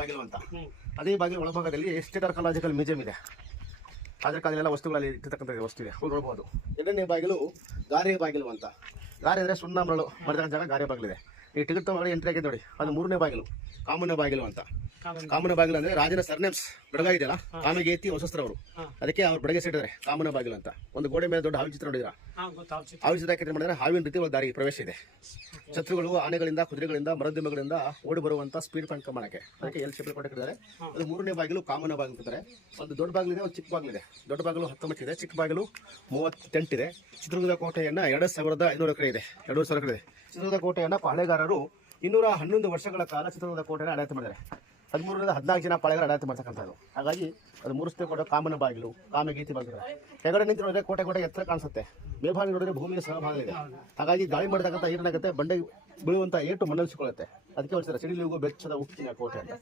ಬಾಗಿಲು ಅಂತ. ಅದೇ ಬಾಗಿಲು ಒಳಭಾಗದಲ್ಲಿ ಸ್ಟೇಟ್ ಆರ್ಕಾಲಜಿಕಲ್ ಮ್ಯೂಸಿಯಂ ಇದೆ. ಅದ್ರ ಕಾಲದಲ್ಲೆಲ್ಲ ವಸ್ತುಗಳಲ್ಲಿ ಇರ್ತಕ್ಕಂಥ ವಸ್ತು ಇದೆ, ನೋಡ್ಬೋದು. ಎರಡನೇ ಬಾಗಿಲು ಗಾರೆ ಬಾಗಿಲು ಅಂತ. ಗಾರೆ ಅಂದರೆ ಸುಣ್ಣ ಮರಳು ಮಾಡಿದ ಜಾಗ ಗಾರೆ ಬಾಗಿಲಿದೆ. ಈ ಟಿಕೆಟ್ ತಗೊಂಡು ಎಂಟ್ರಿ ಆಗಿದೆ ನೋಡಿ, ಅದು ಮೂರನೇ ಬಾಗಿಲು, ಕಾಮನ ಬಾಗಿಲು ಅಂತ. ಕಾಮನ ಬಾಗಿಲು ಅಂದ್ರೆ ರಾಜನ ಸರ್ನೇಮ್ಸ್ ಬಡಗ ಇದೆಯಲ್ಲ, ಕಾಮಗೇತಿ ವಸಸ್ತ್ರವರು, ಅದಕ್ಕೆ ಅವ್ರು ಬಡಗೆ ಸೇರಿದ್ದಾರೆ ಕಾಮನ ಬಾಗಿಲು ಅಂತ. ಒಂದು ಗೋಡೆ ಮೇಲೆ ದೊಡ್ಡ ಹಾವಿನ ಚಿತ್ರ ನೋಡಿದ್ರ, ಹಾವಿನ ಚಿತ್ರ ಮಾಡಿದ್ರೆ ಹಾವಿನ ರೀತಿ ಒಂದು ದಾರಿ ಪ್ರವೇಶ ಇದೆ. ಶತ್ರುಗಳು ಆನೆಗಳಿಂದ, ಕುದುರೆಗಳಿಂದ, ಮರದಿಮ್ಮಗಳಿಂದ ಓಡಿ ಬರುವಂತ ಸ್ಪೀಡ್ ಪಾಯಿಂಟ್ ಕಮಾನಕ್ಕೆ ಅದಕ್ಕೆ ಎಲ್ ಶೇಪ್ ಕೊಟ್ಟಿದ್ದಾರೆ. ಅದು ಮೂರನೇ ಬಾಗಿಲು ಕಾಮನ ಬಾಗಿಲು ಅಂತಾರೆ. ಒಂದು ದೊಡ್ಡ ಬಾಗಿಲಿದೆ, ಒಂದು ಚಿಕ್ಕ ಬಾಗಿಲಿದೆ. ದೊಡ್ಡ ಬಾಗಿಲು 19 ಇದೆ, ಚಿಕ್ಕ ಬಾಗಿಲು 38 ಇದೆ. ಚಿತ್ರದುರ್ಗ ಕೋಟೆಯನ್ನ 2500 ಎಕರೆ ಇದೆ, 2000 ಎಕರೆ ಇದೆ. ಚಿತ್ರದುರ್ಗ ಕೋಟೆಯನ್ನ ಪಾಳೆಗಾರರು 211 ವರ್ಷಗಳ ಕಾಲ ಚಿತ್ರದುರ್ಗ ಕೋಟೆಯನ್ನು ಆಡಳಿತ ಮಾಡಿದ್ದಾರೆ. 13 ರಿಂದ 14 ಜನ ಪಾಳೆಗಾರ ಆಡಳಿತ ಮಾಡ್ತಕ್ಕಂಥದ್ದು. ಹಾಗಾಗಿ ಅದು ಮೂರನೇ ಕೋಟೆ ಕಾಮನ ಬಾಗಿಲು, ಕಾಮಗೇತಿ ಬಾಗಿಲು. ಕೆಳಗಡೆ ನಿಂತು ನೋಡಿದ್ರೆ ಕೋಟೆ ಎತ್ತರ ಕಾಣಿಸುತ್ತೆ, ಮೇಲ್ಭಾಗ ನೋಡಿದ್ರೆ ಭೂಮಿಯ ಸಹಭಾಗ ಇದೆ. ಹಾಗಾಗಿ ಗಾಳಿ ಮಾಡಿದಾಗಂತ ಏನಾಗುತ್ತೆ, ಬಂಡೆ ಬೀಳುವಂತ ಏಟು ಮಣ್ಣಲ್ಲಿ ಸಿಕೊಳ್ಳುತ್ತೆ. ಅದಕ್ಕೆ ಹೇಳ್ತಾರೆ ಸಿಡಿಲಿಗೂ ಬೆಚ್ಚದ ಉಕ್ಕಿನ ಕೋಟೆ ಅಂತ.